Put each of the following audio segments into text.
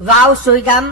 વાવ Suigam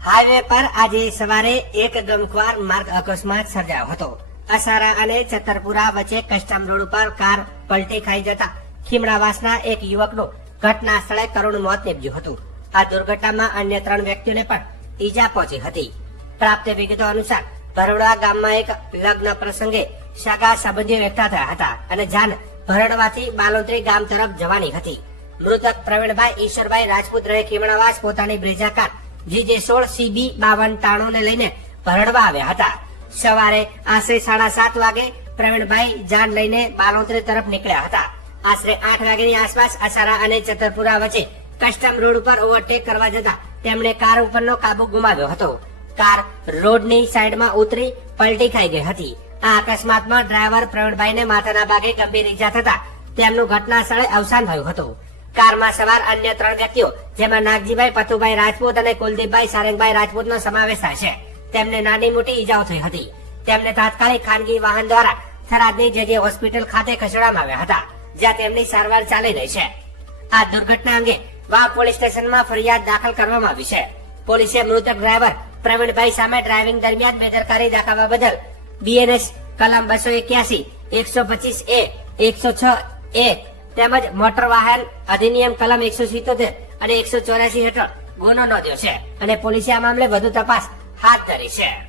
highway પર આજે સવારે એક ગમખ્વાર માર્ગ અકસ્માત સર્જાયો હતો. અસારા અને છતરપુરા વચ્ચે કસ્ટમ રોડ ઉપર કાર પલટી ખાઈ જતા ખીમડાવાસના એક યુવકનું ઘટના સ્થળે કરુણ મોત નીપજ્યું હતું. આ દુર્ઘટનામાં અન્ય ત્રણ વ્યક્તિઓને પણ ઈજા પહોંચી હતી. પ્રાપ્ત વિગતો અનુસાર ભરોડા ગામમાં એક લગ્ન પ્રસંગે સગા સંબંધીઓ એકઠા થયા હતા અને જાન ભરડવાથી બાલોત્રી ગામ તરફ જવાની હતી. મૃતક પ્રવીણભાઈ ઈશ્વરભાઈ રાજપૂત રહે ખીમણાવાસ પોતાની બ્રેઝા કાર જીજે સોળ સીબી બાવન તાણો ને લઈને ભરડવા આવ્યા હતા. સવારે આશરે સાડા સાત વાગે પ્રવીણભાઈ જાન લઈને બાલોતરી તરફ નીકળ્યા હતા. આશરે આઠ વાગ્યાની આસપાસ અસારા અને ચતરપુરા વચ્ચે કસ્ટમ રોડ ઉપર ઓવરટેક કરવા જતા તેમણે કાર ઉપરનો કાબુ ગુમાવ્યો હતો. કાર રોડની સાઈડમાં ઉતરી પલટી ખાઈ ગઈ હતી. આ અકસ્માતમાં ડ્રાઈવર પ્રવીણભાઈને માથાના ભાગે ગંભીર ઈજા થતા તેમનું ઘટના સ્થળે અવસાન થયું હતું. કારમાં સવાર અન્ય ત્રણ વ્યક્તિઓ, જેમાં નાગજીભાઈ પથુભાઈ રાજપૂત અને કુલદીપભાઈ સારંગભાઈ રાજપૂતનો સમાવેશ થાય છે. તેમને નાની મોટી ઈજાઓ થઈ હતી. તેમને તાત્કાલિક ખાનગી વાહન દ્વારા થરાદની જે હોસ્પિટલ ખાતે ખસેડવામાં આવ્યા હતા, જ્યાં તેમની સારવાર ચાલી રહી છે. આ દુર્ઘટના અંગે વાવ પોલીસ સ્ટેશનમાં ફરિયાદ દાખલ કરવામાં આવી છે. પોલીસે મૃતક ડ્રાઈવર પ્રવીણભાઈ સામે ડ્રાઇવિંગ દરમિયાન બેદરકારી દાખવવા બદલ બીએનએસ કલમ બસો એક્યાસી, એકસો પચીસ એ, એકસો છ એ તેમજ મોટર વાહન અધિનિયમ કલમ એકસો સિત્તોતેર અને એકસો ચોરાસી હેઠળ ગુનો નોંધ્યો છે. અને પોલીસે આ મામલે વધુ તપાસ હાથ ધરી છે.